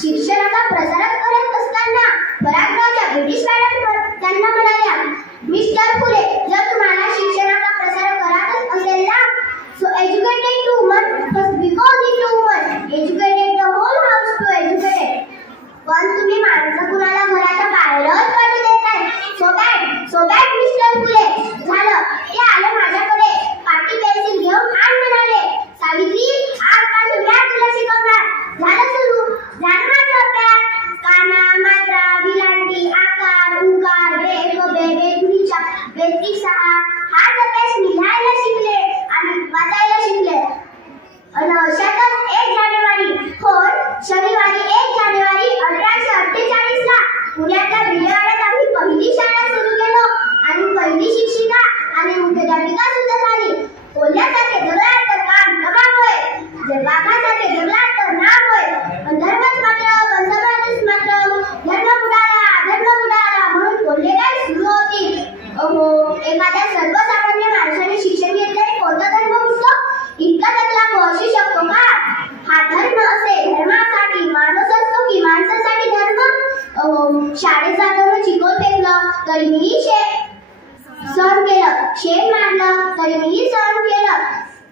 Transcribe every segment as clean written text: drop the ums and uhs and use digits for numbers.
शिक्षणाचा प्रसार करत असताना पराक्रमाच्या ब्रिटिश मॅडम त्यांना म्हणाल्या, मिस्टर फुले, जर तुम्हाला शिक्षणाचा प्रसार करायचा असेल ना, so educated to woman first because it woman educated the whole house to educated. पण तुम्ही माणसं कुणाला घराच्या बाहेरच पडू देत नाही. सो बॅड मिस्टर फुले. झालं, ते आले माझ्याकडे, पाटी पेन्सिल घेऊन आणि म्हणाले, सावित्री, आजपासून मी तुला शिकवणार. झालं सुरू. झालं माझा अभ्यास. काना, मात्रा, विलांटी, आकार, उकार, रेख, बेबे, गुणीच्या बेसिक 6 हाच अभ्यास मी लिहायला शिकले आणि वाचायला शिकले. अशातच 1 जानेवारी, होय, शनिवारी 1 जानेवारी 1848 ला पुण्याच्या बिलवाड्यात आम्ही पहिली शाळा सुरू केलो आणि पहिली शिक्षिका आणि मुख्याध्यापिका सुद्धा झाली. बोलण्यासारखे जगला तर काम तमाम होय, जर वाघासारखे जगला तर नाम होय. पण धर्मच मात्र, पंचमहाराज मात्र, धर्म बुडाला म्हणून बोलले काय सुरू होती. एखाद्या सर्वसामान्य माणसाने शिक्षण घेतल्याने कोणता धर्म बुडतो? इतका तकला असू शकतो का? हा धर्म असे, धर्मासाठी माणूस असतो की माणसासाठी धर्म? शाळेत जाताना चिखल फेकलं तरी मीही सहन केलं, शेण मारलं तरी मीही सहन केलं,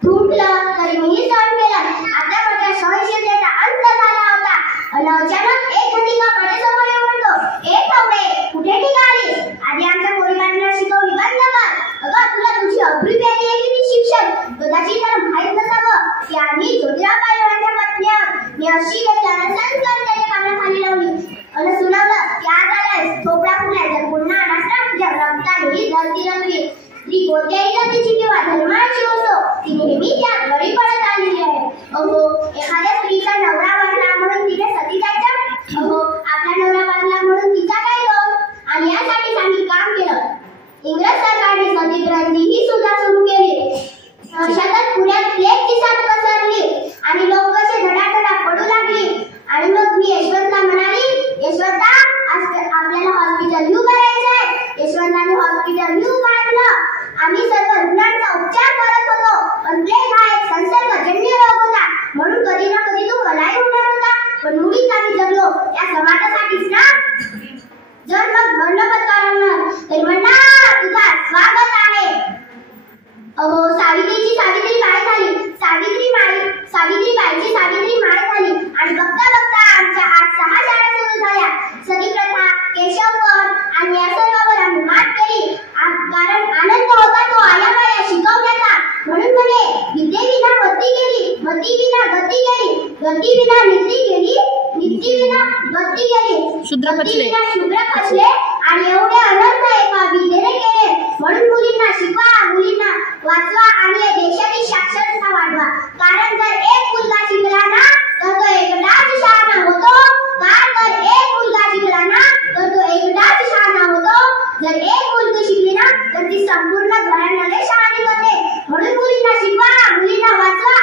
फुटलं तरी मीही सहन केलं. आता माझ्या सहनशीलतेचा अंत झाला होता आणि अचानक एक घटिका माझ्यासमोर येऊन म्हणतो, ए थांबे, कुठे निघाली? आधी आमच्या पोरीबांना शिकवणी बंद कर. अगं, तुला तुझी अभ्री प्यारी आहे की शिक्षण? कदाचित त्याला माहीत नसावं की आम्ही ज्योतिराव पालवांच्या पत्न्या मी अशी घेतल्यानं संस्कार त्याने कानाखाली लावली आणि सुनावलं की आज आलाय थोपडा फुटलाय, जर पुन्हा आलास ना तुझ्या रक्ताने धरती रंगली. स्त्री कोणत्याही जातीची किंवा धर्माची असो, ती नेहमी त्यात बळी पडत आलेली आहे. एखाद्या स्त्रीचा नवरा वारला म्हणून तिने सती जायचं? आपला नवरा वारला म्हणून तिचा काय दोष? आणि यासाठी आम्ही काम केलं. इंग्रज सरकारने सती प्रथा ही सुद्धा सुरू केली. अशातच पुण्यात प्लेगची साथ पसरली आणि लोक कसे धडाधडा पडू लागली. आणि मग मी यशवंतला म्हणाली, यशवंता, आपल्याला हॉस्पिटल व्ह्यू करायचंय. यशवंताने हॉस्पिटल व्ह्यू काढलं. आम्ही सर्व रुग्णांचा उपचार करत होतो, पण प्लेग हा एक संसर्गजन्य रोग होता म्हणून कधी ना कधी तो मलाही होणार होता. पण मुळीच आम्ही जगलो या समाजासाठीच ना. जर मग मरण पत्करणार तरी म्हणणार, तुझा स्वागत आहे. सावित्री माय झाली. सावित्रीबाईची सावित्री माय झाली आणि बघता बघता आमच्या 6 शाळा सुरू झाल्या. सती प्रथा, केशवकर आणि या सर्वांवर आम्ही मात केली. कारण आनंद होता तो आयाबाया शिकवण्याचा. म्हणून म्हणे, विद्येविना मती गेली, मतीविना गती गेली, गतीविना नीती गेली, नीतीविना गती गेली, गतीविना शूद्र खचले आणि एवढे अनंत एका विद्येने केले. म्हणून मुलींना शिकवा, मुलींना वाचवा आणि या देशाची साक्षरता वाढवा. कारण जर एक मुलगा शिकला ना तर तो एकटाच शहाणा होतो. जर एक मुलगी शिकली ना तर ती संपूर्ण घराण्याला शहाणी बनते. म्हणून मुलींना शिकवा, मुलींना वाचवा